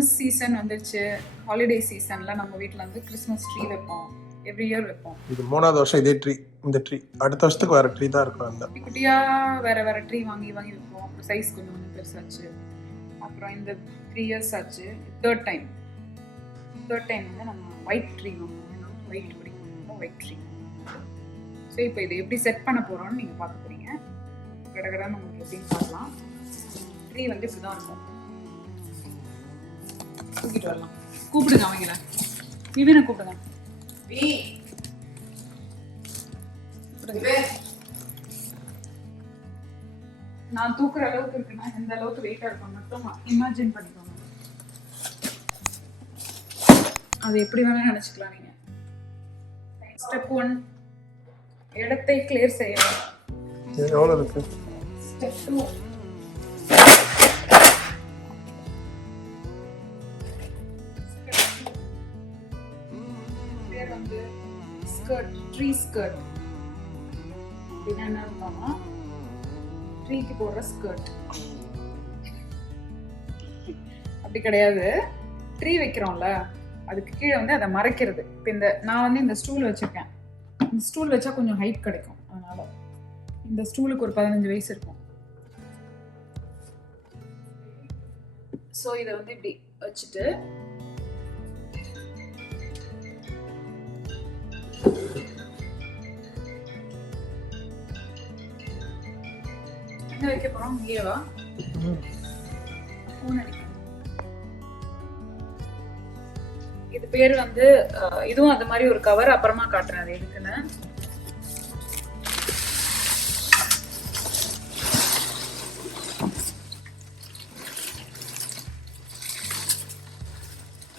Christmas season வந்துருச்சு, holiday சீசன்ல நம்ம வீட்டில் வந்து கிறிஸ்மஸ் ட்ரீ வைப்போம். எவ்ரி இயர் வைப்போம். இது 3வது வருஷம் இதே ட்ரீ. இந்த ட்ரீ அடுத்த வருஷத்துக்கு வேற ட்ரீ தான் இருக்கும். அந்த குட்டியா வேற வேற ட்ரீ வாங்கி வைப்போம். அப்புறம் சைஸ் கொஞ்சம் கொஞ்சம் பெருசாச்சு. அப்புறம் இந்த 3 இயர்ஸ் ஆச்சு. தேர்ட் டைம் வந்து நம்ம ஒயிட் ட்ரீ வாங்குவோம். ஒயிட் பிடிக்கும், ஒயிட் ட்ரீ. ஸோ இப்போ இதை எப்படி செட் பண்ண போகிறோம்னு நீங்கள் பார்க்க போகிறீங்க. கடகடான்னு உங்களுக்கு எப்படின்னு பார்க்கலாம். ட்ரீ வந்து இப்படி தான் இருக்கும். தூக்கிட்டு வரலாம். கூப்பிடுங்க அவங்கள. விவினை கூப்பிடுங்க. நான் தூக்குற அளவுக்கு இருக்குன்னா எந்த அளவுக்கு வெயிட்டா இருக்கும் மட்டும் இமேஜின் பண்ணிக்கோங்க. அது எப்படி வேணா நினைச்சுக்கலாம் நீங்க. ஸ்டெப் 1 இடத்தை கிளியர் செய்யணும். எவ்வளவு இருக்கு? ஸ்டெப் 2 பேர் வந்து ஸ்கர்ட், ட்ரீ ஸ்கர்ட். என்னன்னா ட்ரீக்கு போடுற ஸ்கர்ட். அப்படி கிடையாது. ட்ரீ வைக்கிறோம்ல, அதுக்கு கீழே வந்து அதை மறைக்கிறது. இப்போ நான் வந்து இந்த ஸ்டூல் வச்சிருக்கேன். இந்த ஸ்டூல் வச்சா கொஞ்சம் ஹைட் கிடைக்கும். அதனால இந்த ஸ்டூலுக்கு ஒரு 15 வயசு இருக்கும். ஸோ இதை வந்து இப்படி வச்சுட்டு வைக்க போறோம். இங்கேவா இது பேர் வந்து இதுவும் அந்த மாதிரி ஒரு கவர். அப்புறமா காட்டுறேன் அது எதுக்குன்னு.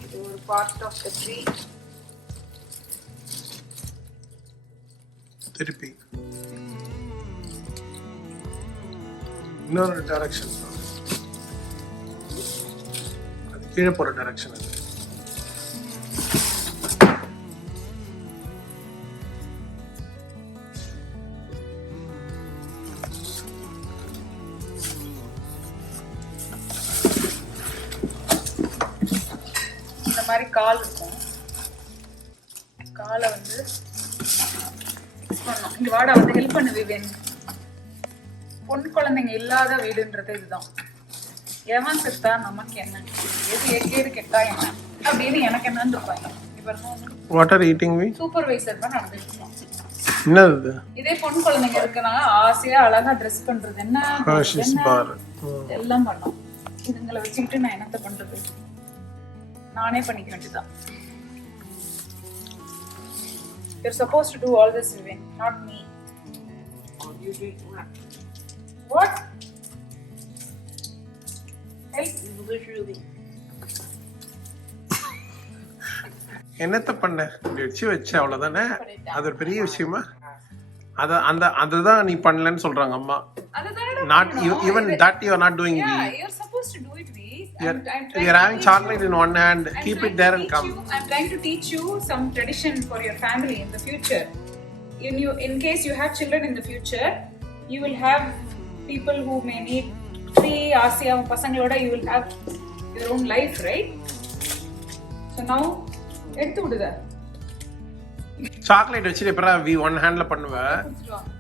இது ஒரு பார்ட் ஆஃப் தி ட்ரீ. திருப்பி இன்னொரு டைரக்ஷன். அது கீழே போற டைரக்ஷன். அது இந்த மாதிரி கால் இருக்கும். காலை வந்து பண்ணணும். இங்க வாடா வந்து ஹெல்ப் பண்ணு விவேன். பொண்ணு குழந்தைங்க இல்லாத வீடுன்றது இதுதான். எவன் செத்தா நமக்கு என்ன, எது கெட்டா என்ன அப்படின்னு எனக்கு என்னன்னு இருப்பாங்க. What are eating we supervisor தான் நடந்துட்டு இருக்கோம். என்னது? இதே பொண்ணு குழந்தைங்க இருக்கனால ஆசையா அழகா ட்ரெஸ் பண்றது என்ன எல்லாம் பண்ணோம். இதுங்களை வச்சுக்கிட்டு நான் என்னத்த பண்றது? நானே பண்ணிக்க வேண்டியதான். You're supposed to do all this, Vivin, not me. Oh, you did what? What? Help. Literally. என்னத்த பண்ண? வச்சு அவ்வளவுதானே. அது ஒரு பெரிய விஷயமா? அதுதான் நீ பண்ணலன்னு சொல்றாங்க அம்மா. Not even that you are not doing. Yeah, you're supposed to do it. You're having chocolate in one hand. Keep it there and come. I'm trying to teach you some tradition for your family in the future. In case you have children in the future, you will have people who may need free Asia pasangaloda. You will have your own life, right? So now, எடுத்து விடுங்க. Chocolate வச்சிட்டு எப்பரா we one ஹேண்ட்ல பண்ணுவ?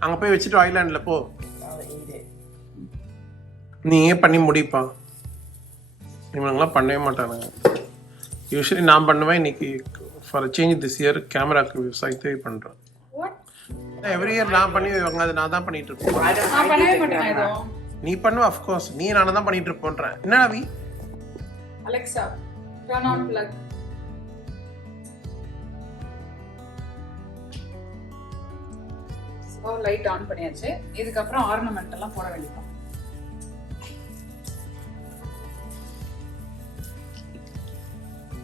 அங்க போய் வச்சிட்டு ஐலாண்ட்ல போ. நீயே பண்ணி முடிப்பா. இவங்களாம் பண்ணவே மாட்டானுங்க. யூஸ்வலி நான் பண்ணுவேன். இன்னைக்கு ஃபார் சேஞ்ச் திஸ் இயர் கேமராக்கு சைத்தே பண்றேன். எவ்ரி இயர் நான் பண்ணி அது நான் தான் பண்ணிட்டு இருப்பேன். நான் பண்ணவே மாட்டேன். ஏதோ நீ பண்ணுவ. ஆஃப் கோர்ஸ் நீ நானே தான் பண்ணிட்டு இருப்பேன்றேன். என்னடா வி? Alexa turn on plug. So light on பண்ணியாச்சு. இதுக்கப்புறம் ஆர்னமெண்ட் எல்லாம் போட வேண்டியதான்.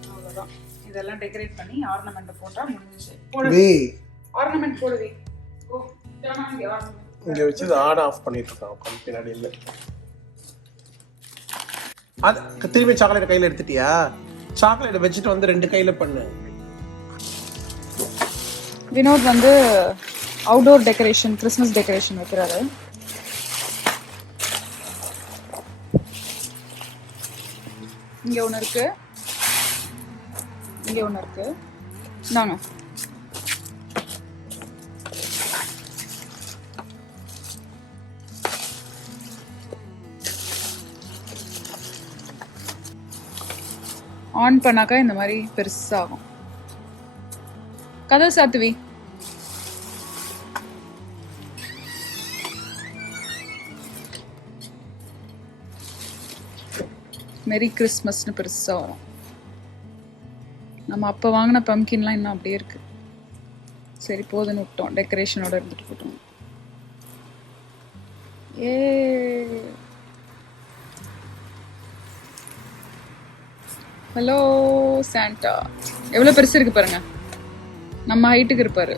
அவ்வளோதான். இதெல்லாம் டெக்கரேட் பண்ணி ஆர்னமெண்ட் போட்டா முடிஞ்சிச்சு. போடு ஆர்னமெண்ட் போடுவி. ஓ turn on the ornament. இங்க வச்சு ஆன் ஆஃப் பண்ணிட்டு இருக்கான் பின்னாடி. இல்லை அது திரும்பி சாக்லேட் கையில எடுத்துட்டியா? சாக்லேட் வச்சுட்டு வந்து 2 கையில பண்ணு. வினோத் வந்து அவுட்டோர் டெக்கரேஷன், கிறிஸ்மஸ் டெக்கரேஷன் வைக்கிறாரு. இங்க ஒன்று இருக்கு. இங்கே ஒன்று இருக்குது. இந்தாங்க. ஆன் பண்ணாக்கா இந்த மாதிரி பெருசாகும். கதவு சாத்துவி. மெரி கிறிஸ்மஸ்னு பெருசாக வரும். நம்ம அப்போ வாங்கின பம்கின்லாம் இன்னும் அப்படியே இருக்கு. சரி போதுன்னு விட்டோம், டெக்கரேஷனோட இருந்துட்டு போட்டோம். ஏ ஹலோ சாண்டா. எவ்வளோ பெருசு இருக்கு பாருங்க. நம்ம ஹைட்டுக்கு இருப்பாரு.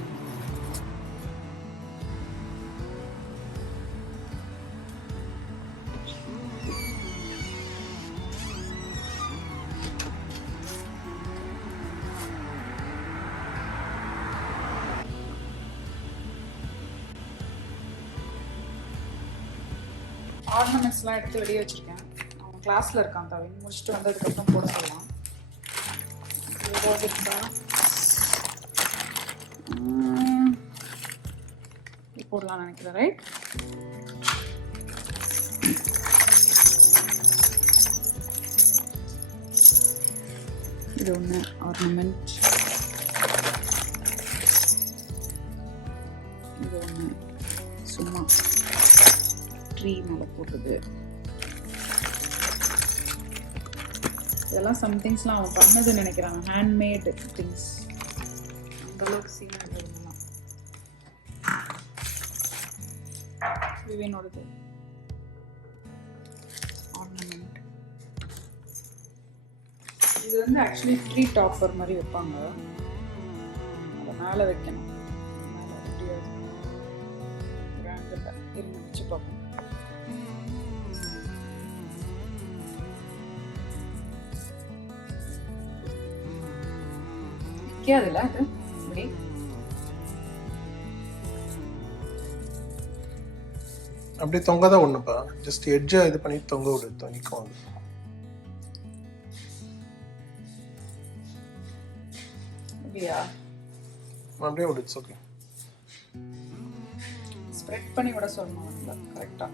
ஆர்னமெண்ட்ஸ்லாம் எடுத்து வெளியே வச்சுருக்கேன். அவன் கிளாஸில் இருக்கான் தவிர, முடிச்சுட்டு வந்ததுக்கப்புறம் போட சொல்லலாம். ஏதாவது இருக்கா? போடலாம்னு நினைக்கிறேன். ரைட், இது ஒன்று ஆர்னமெண்ட், இது ஒன்று சும்மா ட்ரீ மேலே போடுறது. இதெல்லாம் சம்திங்ஸ்லாம் அவன் பண்ணதுன்னு நினைக்கிறான். Handmade things. அந்த அளவுக்கு சீனாக இருந்ததுலாம் விவேனோடது ஆர்னமெண்ட். இது வந்து ஆக்சுவலி ட்ரீ டாப்பர் மாதிரி வைப்பாங்க. அதை மேலே வைக்கணும். மேலே எப்படியாவது ஒரு ஆங்கிளில் இருந்து வச்சு பார்ப்போம். நிற்காதுல்ல அது இப்படி. அப்படியே தொங்கதான் ஒண்ணுப்பா. ஜஸ்ட் எட்ஜா இது பண்ணி தொங்க விடு, தொங்கிக்கும். அது அப்படியா? அப்படியே விடு. It's okay. ஸ்ப்ரெட் பண்ணி விட சொல்லணும் கரெக்டா.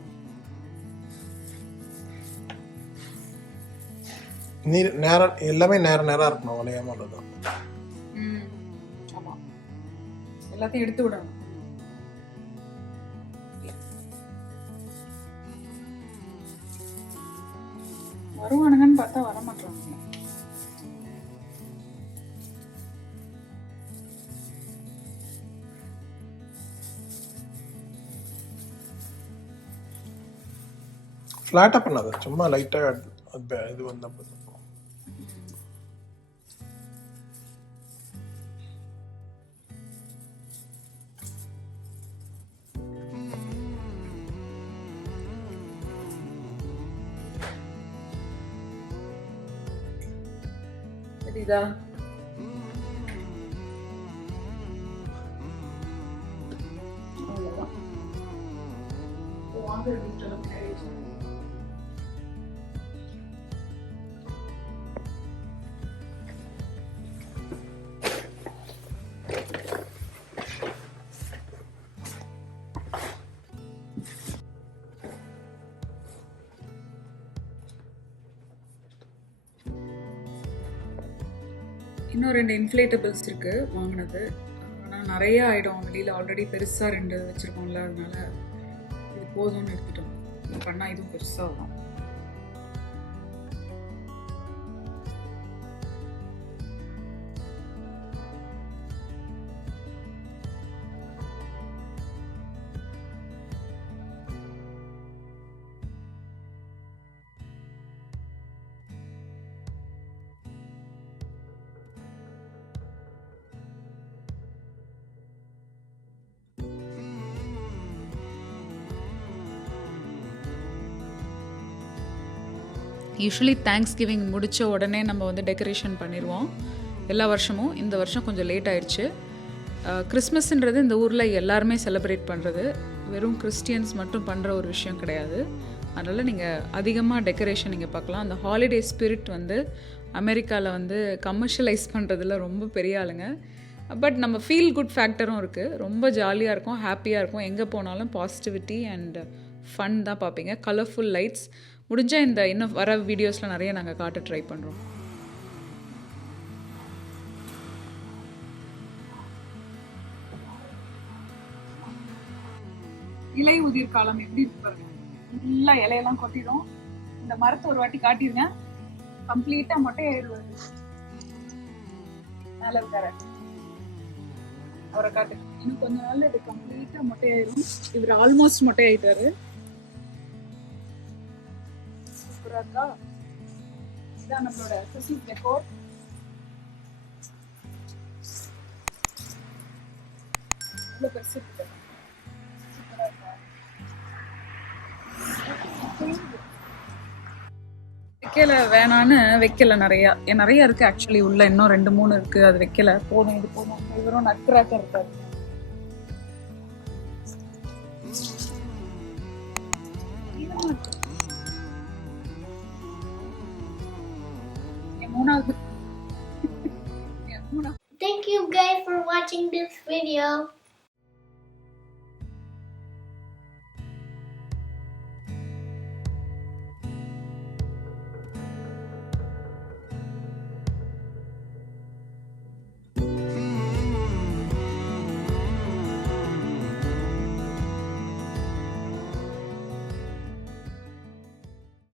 நீ நேரம் எல்லாமே நேரம் இருக்கணும், வளையாம. அவ்வளோதான். ஆமா, எல்லாத்தையும் எடுத்து விடணும். வருவானுங்கன்னு பார்த்தா வர மாட்டாங்க. ஃப்ளாட்டா பண்ணாத, சும்மா லைட்டா இது வந்தா போதும். இதா அவ்வளோதான். வாங்க வீட்டில் மேரேஜ். இன்னும் 2 இன்ஃப்ளேட்டபிள்ஸ் இருக்குது வாங்கினது. ஆனால் நிறைய ஆகிடும். வெளியில் ஆல்ரெடி பெருசாக 2 வச்சுருக்கோம்ல, அதனால இது போதும்னு எடுத்துட்டோம். இது பண்ணால் இதுவும் பெருசாக வரும். யூஸ்வலி தேங்க்ஸ் கிவிங் முடித்த உடனே நம்ம வந்து டெக்கரேஷன் பண்ணிடுவோம் எல்லா வருஷமும். இந்த வருஷம் கொஞ்சம் லேட் ஆயிடுச்சு. கிறிஸ்மஸ்ன்றது இந்த ஊரில் எல்லாருமே செலிப்ரேட் பண்ணுறது, வெறும் கிறிஸ்டியன்ஸ் மட்டும் பண்ணுற ஒரு விஷயம் கிடையாது. அதனால் நீங்கள் அதிகமாக டெக்கரேஷன் நீங்கள் பார்க்கலாம். அந்த ஹாலிடே ஸ்பிரிட் வந்து அமெரிக்காவில் வந்து கமர்ஷியலைஸ் பண்ணுறதுல ரொம்ப பெரிய ஆளுங்க. பட் நம்ம ஃபீல் குட் ஃபேக்டரும் இருக்குது. ரொம்ப ஜாலியாக இருக்கும், ஹாப்பியாக இருக்கும். எங்கே போனாலும் பாசிட்டிவிட்டி அண்ட் ஃபன் தான் பார்ப்பீங்க. கலர்ஃபுல் லைட்ஸ் முடிஞ்சால் இந்த இன்னும் வர வீடியோஸில் நிறைய நாங்கள் காட்ட ட்ரை பண்ணுறோம். இலை உதிர் காலம் எப்படி இருக்கு பாருங்க. நல்லா இலையெல்லாம் கொட்டிடும். இந்த மரத்தை ஒரு வாட்டி காட்டிருங்க, கம்ப்ளீட்டா மொட்டையாயிடுவாரு. மேல இருக்காரு அவரை காட்டு. இன்னும் கொஞ்ச நாள்ல இது கம்ப்ளீட்டா மொட்டையாயிரும். இவர் ஆல்மோஸ்ட் மொட்டையாயிட்டாரு. சூப்பரா இருக்கா? இதான் நம்மளோட கிறிஸ்மஸ் டெக்கோர். இவ்வளவு பெருசு இருக்கு. வைக்கல வேணான்னு வைக்கல. நிறைய இருக்கு ஆக்சுவலி. உள்ள இன்னும் 2-3 இருக்கு, அது வைக்கல. போதும், இது போதும். இவரும் நட்ராக்க இருக்காரு. Thank you guys for watching this video.